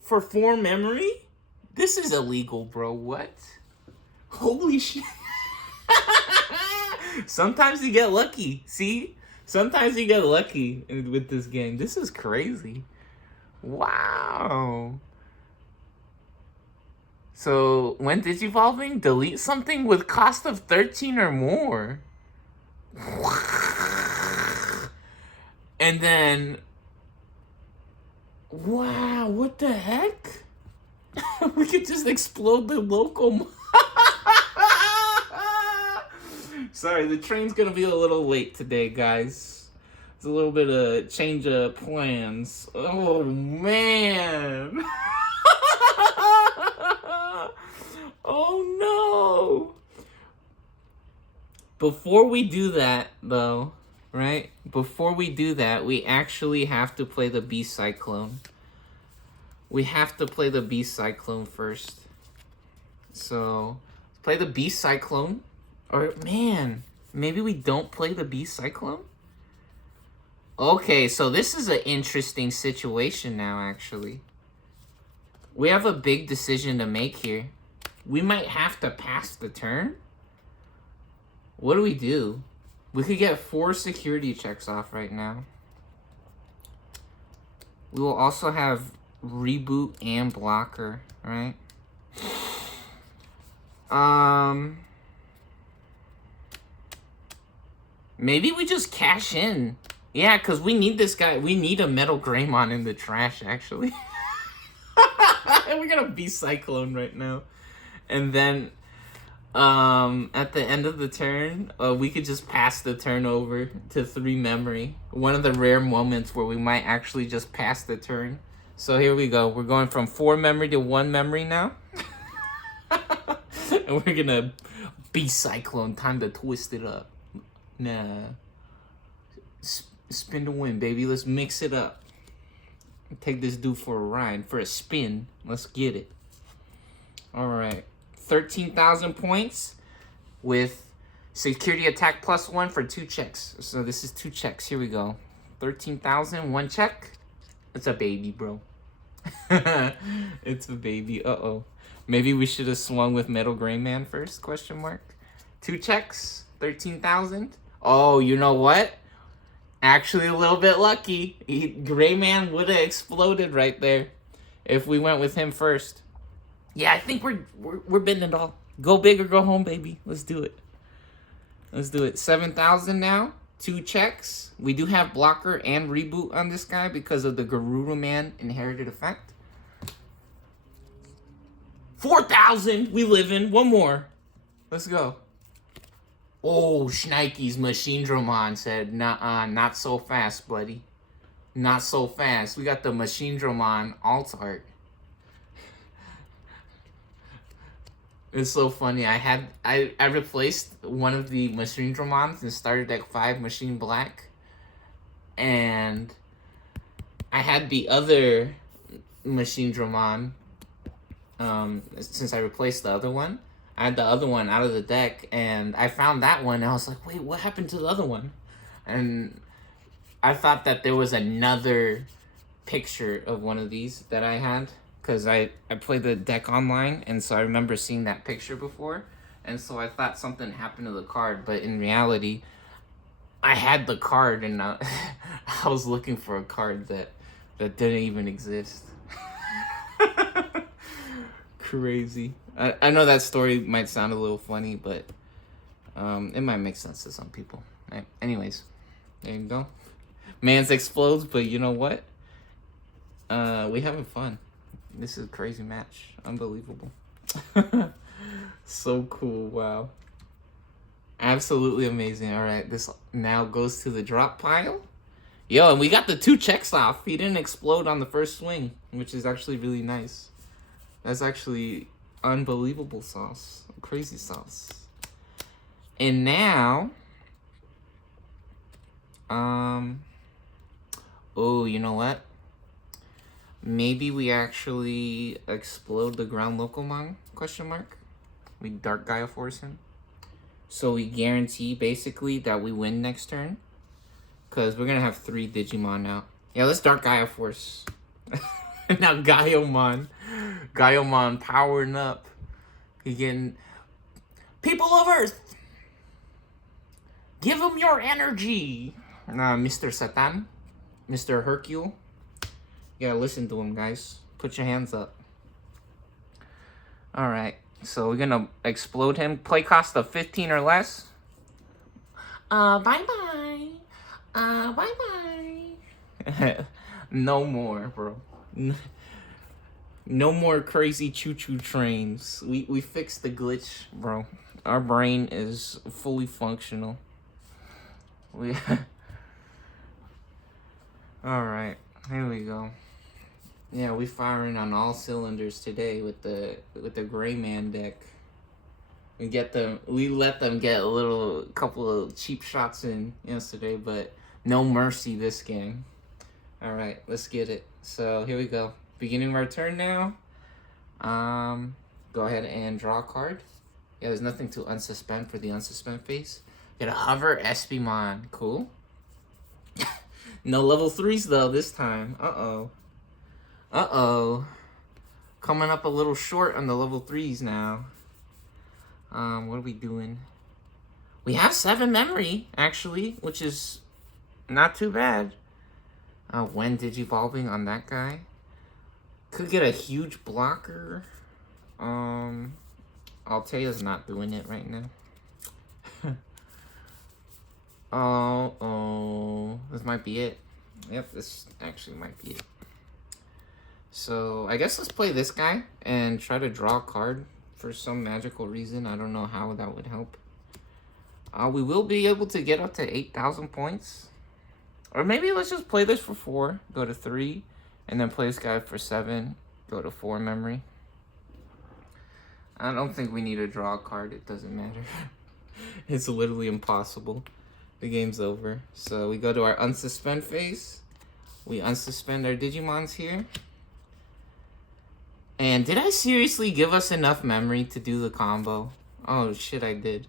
for 4 memory? This is illegal, bro. What? Holy shit. Sometimes you get lucky. See? Sometimes you get lucky with this game. This is crazy. Wow. So, when digivolving, delete something with cost of 13 or more. And then... Wow, what the heck? We could just explode the locomon. Sorry, the train's gonna be a little late today, guys. It's a little bit of change of plans. Oh, man. Oh, no. Before we do that, though, right? Before we do that, we actually have to play the Beast Cyclone. We have to play the Beast Cyclone first. So, play the Beast Cyclone. Or, man, maybe we don't play the Beast Cyclone? Okay, so this is an interesting situation now, actually. We have a big decision to make here. We might have to pass the turn. What do we do? We could get 4 security checks off right now. We will also have reboot and blocker, right? Maybe we just cash in. Yeah, because we need this guy. We need a Metal Greymon in the trash, actually. We're going to be Cyclone right now. And then, at the end of the turn, we could just pass the turn over to 3 memory. One of the rare moments where we might actually just pass the turn. So here we go. We're going from 4 memory to 1 memory now. And we're going to be Cyclone. Time to twist it up. Nah. Spin to win, baby. Let's mix it up. Take this dude for a ride, for a spin. Let's get it. All right. 13,000 points with security attack +1 for 2 checks. So this is 2 checks. Here we go. 13,000. One check. It's a baby, bro. It's a baby. Uh-oh. Maybe we should have swung with Metal Gray Man first, question mark. 2 checks, 13,000. Oh, you know what? Actually, a little bit lucky. Gray Man would have exploded right there if we went with him first. Yeah, I think we're bidding it all. Go big or go home, baby. Let's do it. Let's do it. 7,000 now. 2 checks. We do have blocker and reboot on this guy because of the Gabumon inherited effect. 4,000. We live in. One more. Let's go. Oh, Schneike's Machinedramon said, "Nuh-uh, not so fast, buddy. Not so fast." We got the Machinedramon alt art. It's so funny. I replaced one of the Machinedramons and started at 5 Machine Black. And I had the other Machinedramon, since I replaced the other one. I had the other one out of the deck, and I found that one, and I was like, wait, what happened to the other one? And I thought that there was another picture of one of these that I had, because I played the deck online, and so I remember seeing that picture before, and so I thought something happened to the card, but in reality, I had the card, and I was looking for a card that didn't even exist. Crazy. I know that story might sound a little funny, but it might make sense to some people. Right? Anyways, there you go. Mans explodes, but you know what? We having fun. This is a crazy match. Unbelievable. So cool. Wow. Absolutely amazing. All right, this now goes to the drop pile. Yo, and we got the 2 checks off. He didn't explode on the first swing, which is actually really nice. That's actually unbelievable sauce. Crazy sauce. And now, oh, you know what? Maybe we actually explode the ground locomon, question mark. We Dark Gaia Force him. So we guarantee, basically, that we win next turn. Because we're going to have 3 Digimon now. Yeah, let's Dark Gaia Force. Now Gaiomon. Gaiomon powering up. He getting... People of Earth! Give him your energy! Mr. Satan. Mr. Hercule. You gotta listen to him, guys. Put your hands up. Alright. So we're gonna explode him. Play cost of 15 or less. Bye-bye. Bye-bye. No more, bro. No more crazy choo-choo trains. We fixed the glitch, bro. Our brain is fully functional. Alright, here we go. Yeah, we firing on all cylinders today with the Gray Man deck. We let them get a couple of cheap shots in yesterday, but no mercy this game. Alright, let's get it. So here we go. Beginning of our turn now. Go ahead and draw a card. Yeah, there's nothing to unsuspend for the unsuspend phase. Get a hover Espimon. Cool. No level 3s though this time. Uh-oh. Uh-oh. Coming up a little short on the level 3s now. What are we doing? We have 7 memory, actually, which is not too bad. When digivolving on that guy. Could get a huge blocker. Altea's not doing it right now. Oh, this might be it. Yep, this actually might be it. So, I guess let's play this guy and try to draw a card for some magical reason. I don't know how that would help. We will be able to get up to 8,000 points. Or maybe let's just play this for 4, go to 3, and then play this guy for 7, go to 4 memory. I don't think we need to draw a card, it doesn't matter. It's literally impossible. The game's over. So we go to our unsuspend phase. We unsuspend our Digimons here. And did I seriously give us enough memory to do the combo? Oh shit, I did.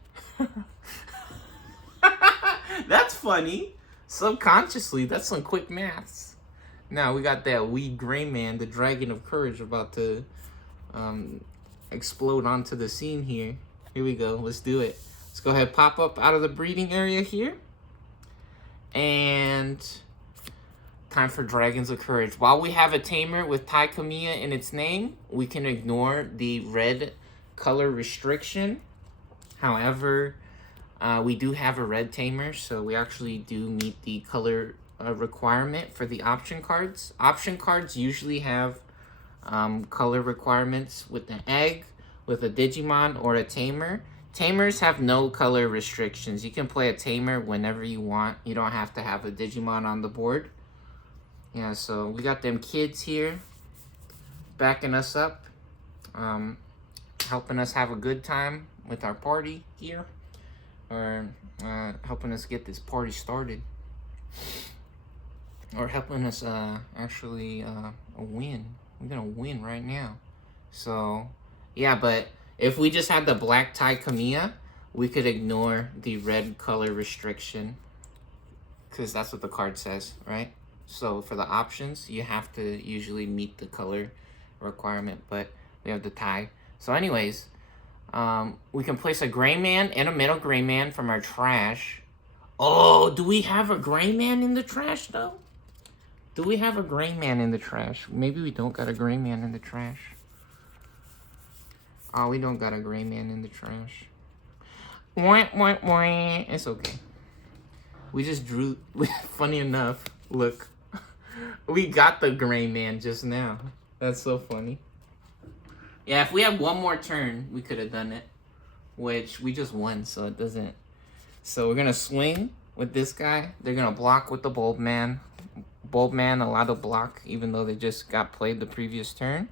That's funny. Subconsciously, that's some quick maths. Now we got that wee gray man, the dragon of courage, about to explode onto the scene here. Here we go. Let's do it. Let's go ahead, pop up out of the breeding area here. And time for Dragons of Courage. While we have a tamer with Tai Kamiya in its name, we can ignore the red color restriction. However, we do have a red tamer, so we actually do meet the color requirement for the option cards. Option cards usually have color requirements with an egg, with a Digimon, or a tamer. Tamers have no color restrictions. You can play a tamer whenever you want. You don't have to have a Digimon on the board. Yeah, so we got them kids here backing us up, helping us have a good time with our party here, or helping us get this party started, or helping us actually win. We're gonna win right now. So yeah, but if we just had the black Tai Kamiya, we could ignore the red color restriction, because that's what the card says, right? So for the options, you have to usually meet the color requirement, but we have the tie. So anyways, we can place a gray man and a middle gray man from our trash. Oh, do we have a gray man in the trash though? Do we have a gray man in the trash? Maybe we don't got a gray man in the trash. Oh, we don't got a gray man in the trash. It's okay. We just drew, funny enough, look. We got the gray man just now. That's so funny. Yeah, if we had one more turn, we could have done it. Which, we just won, so it doesn't. So we're going to swing with this guy. They're going to block with the bulb man. Bulb man allowed to block, even though they just got played the previous turn.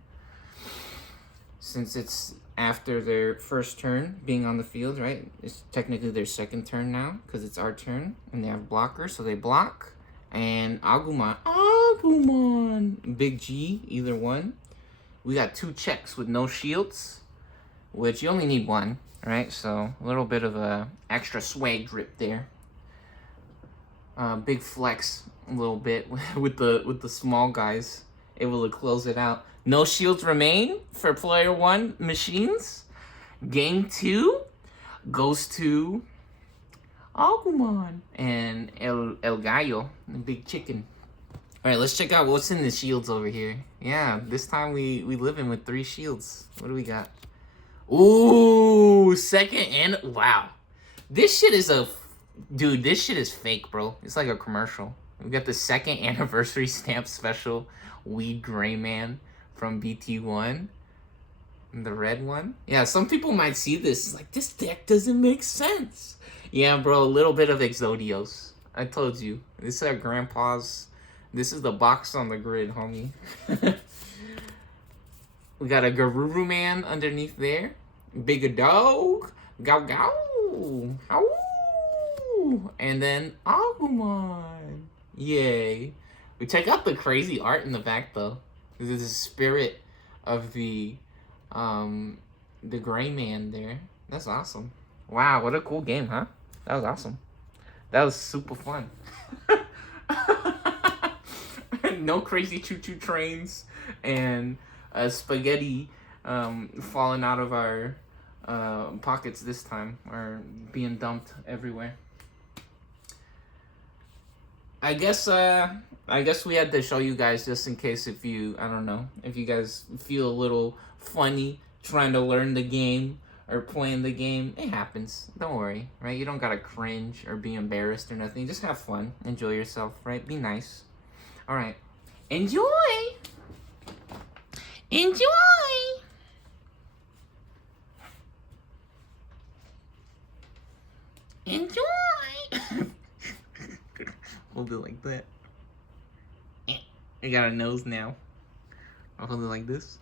Since it's after their first turn being on the field, right? It's technically their second turn now, because it's our turn. And they have blockers, so they block. And Agumon. Big G, either one. We got 2 checks with no shields, which you only need 1, right? So a little bit of a extra swag drip there. Big flex a little bit with the small guys, able to close it out. No shields remain for player 1 machines. Game 2 goes to Agumon and El Gallo, the big chicken. All right, let's check out what's in the shields over here. Yeah, this time we live in with 3 shields. What do we got? Ooh, second and wow. This shit is dude, this shit is fake, bro. It's like a commercial. We got the 2nd anniversary stamp special Weed Gray Man from BT1. The red one. Yeah, some people might see this like, this deck doesn't make sense. Yeah, bro, a little bit of Exodios. I told you. This is our grandpa's. This is the box on the grid, homie. We got a Garuru Man underneath there. Big dog. Gow gow. Ow. And then Agumon. Yay. We check out the crazy art in the back though. This is the spirit of the gray man there. That's awesome. Wow, what a cool game, huh? That was awesome. That was super fun. No crazy choo-choo trains and spaghetti falling out of our pockets this time, or being dumped everywhere. I guess we had to show you guys just in case if you, I don't know, if you guys feel a little funny trying to learn the game or playing the game. It happens. Don't worry, right? You don't gotta cringe or be embarrassed or nothing. Just have fun. Enjoy yourself, right? Be nice. All right. Enjoy! Enjoy! Enjoy! Hold it like that. I got a nose now. I'll hold it like this.